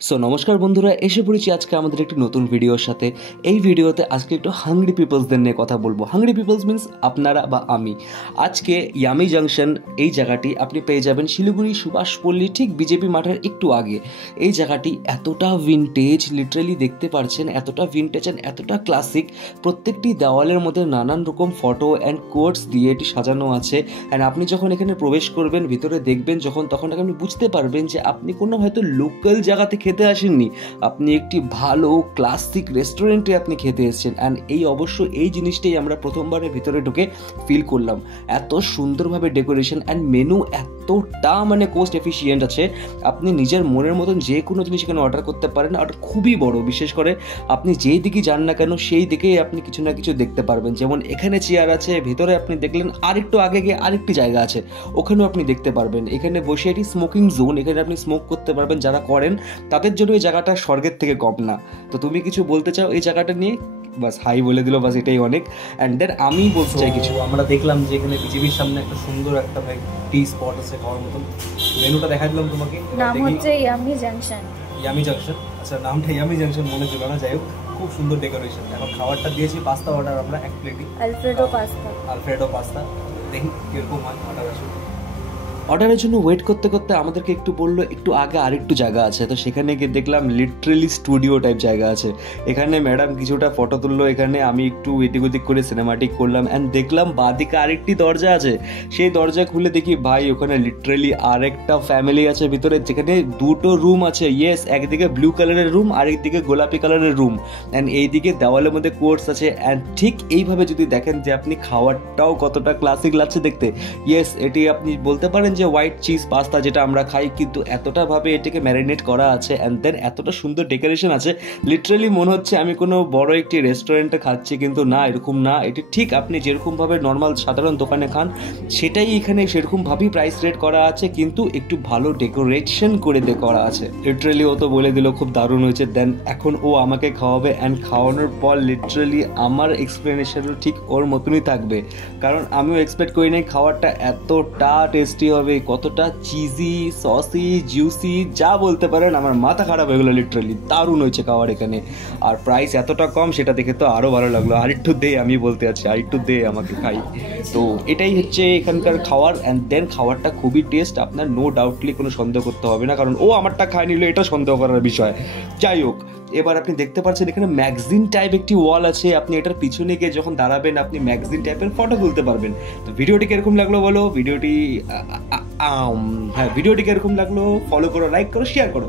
So নমস্কার বন্ধুরা, এসে পড়েছি আজকে আমাদের একটি নতুন ভিডিওর সাথে। এই ভিডিওতে আজকে একটু হাংরি পিপলসদের নিয়ে কথা বলবো। হাংরি পিপলস মিন্স আপনারা বা আমি। আজকে ইয়ামি জাংশন এই জায়গাটি আপনি পেয়ে যাবেন শিলিগুড়ি সুভাষপল্লী ঠিক বিজেপি মাঠের একটু আগে। এই জায়গাটি এতটা ভিনটেজ, লিটারালি দেখতে পারছেন, এতটা ভিনটেজ অ্যান্ড এতটা ক্লাসিক। প্রত্যেকটি দেওয়ালের মধ্যে নানান রকম ফটো অ্যান্ড কোটস দিয়ে এটি সাজানো আছে। অ্যান্ড আপনি যখন এখানে প্রবেশ করবেন, ভিতরে দেখবেন তখন আপনি বুঝতে পারবেন যে আপনি কোনো হয়তো লোকাল জায়গাতে খেতে আসেননি, আপনি একটি ভালো ক্লাসিক রেস্টুরেন্টে আপনি খেতে এসেছেন। অ্যান্ড এই জিনিসটাই আমরা প্রথমবারের ভিতরে ঢুকে ফিল করলাম। এত সুন্দরভাবে ডেকোরেশন অ্যান্ড মেনু এতটা কোস্ট এফিসিয়েন্ট আছে, আপনি নিজের মনের মতন যে কোনো জিনিস এখানে অর্ডার করতে পারেন। আর খুবই বড়, বিশেষ করে আপনি যেই দিকে যান না কেন সেই দিকেই আপনি কিছু না কিছু দেখতে পারবেন। যেমন এখানে চেয়ার আছে, ভেতরে আপনি দেখলেন আরেকটু আগে গিয়ে আরেকটি জায়গা আছে, ওখানেও আপনি দেখতে পারবেন। এখানে বসে এটি স্মোকিং জোন, এখানে আপনি স্মোক করতে পারবেন। যারা করেন তাদের জন্য এই জায়গাটা স্বর্গের থেকে কম না। তো তুমি কিছু বলতে চাও এই জায়গাটা নিয়ে? বাস হাই বলে দিল, বাস এটাই অনেক। অ্যান্ড দেন আমি বলতে চাই কিছু। আমরা দেখলাম যে এখানে বিজেপির সামনে একটা সুন্দর একটা টি স্পট আছে খাওয়ার মতন। মেনুটা দেখা দিলাম তোমাকে, নাম হচ্ছে ইয়ামি জাংশন। ইয়ামি জাংশন, আচ্ছা নামটা ইয়ামি জাংশন মনে ছিল না, যাই হোক খুব সুন্দর ডেকোরেশন। এখন খাবারটা দিয়েছি পাস্তা অর্ডার, আমরা এক প্লেটই আলফ্রেডো পাস্তা। দেখি কিরকম হয় অর্ডার আসলে। অর্ডারের জন্য ওয়েট করতে করতে আমাদেরকে একটু বললো একটু আগে আরেকটু জায়গা আছে। তো সেখানে গিয়ে দেখলাম লিটারেলি স্টুডিও টাইপ জায়গা আছে। এখানে ম্যাডাম কিছুটা ফটো তুললো, এখানে আমি একটু এদিক ওদিক করে সিনেমাটিক করলাম। অ্যান্ড দেখলাম বাঁদিকে আরেকটি দরজা আছে, সেই দরজা খুলে দেখি ভাই ওখানে লিটারেলি আরেকটা ফ্যামিলি আছে ভিতরে, যেখানে দুটো রুম আছে। ইয়েস, একদিকে ব্লু কালারের রুম, আরেকদিকে গোলাপি কালারের রুম। অ্যান্ড এইদিকে দেওয়ালের মধ্যে কোর্স আছে। অ্যান্ড ঠিক এইভাবে যদি দেখেন যে আপনি খাবারটাও কতটা ক্লাসিক লাগছে দেখতে। ইয়েস, এটি আপনি বলতে পারেন যে হোয়াইট চিজ পাস্তা যেটা আমরা খাই, কিন্তু এতটা ভাবে এটাকে ম্যারিনেট করা আছে। অ্যান্ড দেন এতটা সুন্দর ডেকোরেশন আছে, লিটারালি মনে হচ্ছে আমি কোনো বড় একটি রেস্টুরেন্টে খাচ্ছি, কিন্তু না, এরকম না। এটি ঠিক আপনি যেরকমভাবে নর্মাল সাধারণ দোকানে খান সেটাই এখানে সেরকমভাবেই প্রাইস রেট করা আছে, কিন্তু একটু ভালো ডেকোরেশন করে করা আছে। লিটারালি ও তো বলে দিল খুব দারুণ হয়েছে। দেন এখন ও আমাকে খাওয়াবে। অ্যান্ড খাওয়ানোর পর লিটারালি আমার এক্সপ্লেনেশনও ঠিক ওর মতনই থাকবে, কারণ আমিও এক্সপেক্ট করি নাই খাবারটা এতটা টেস্টি হবে, কতটা চিজি, সসি, জুসি, যা বলতে পারেন। আমার মাথা খারাপ হয়ে গেলো, লিটারালি দারুণ হয়েছে খাবার এখানে। আর প্রাইস এতটা কম, সেটা দেখে তো আরও ভালো লাগলো। আরেকটু দে, আমি বলতে আছি আরেকটু দে আমাকে খাই। তো এটাই হচ্ছে এখানকার খাবার। অ্যান্ড দেন খাবারটা খুবই টেস্ট, আপনার নো ডাউটলি কোনো সন্দেহ করতে হবে না, কারণ ও আমারটা খায় নিল, এটা সন্দেহ করার বিষয়। যাই হোক, এবার আপনি দেখতে পাচ্ছেন এখানে ম্যাগাজিন টাইপ একটি ওয়াল আছে। আপনি এটার পিছনে গিয়ে যখন দাঁড়াবেন আপনি ম্যাগাজিন টাইপের ফটো তুলতে পারবেন। তো ভিডিওটি কিরকম লাগলো বলো, ভিডিওটি কিরকম লাগলো, ফলো করো, লাইক করো, শেয়ার করো।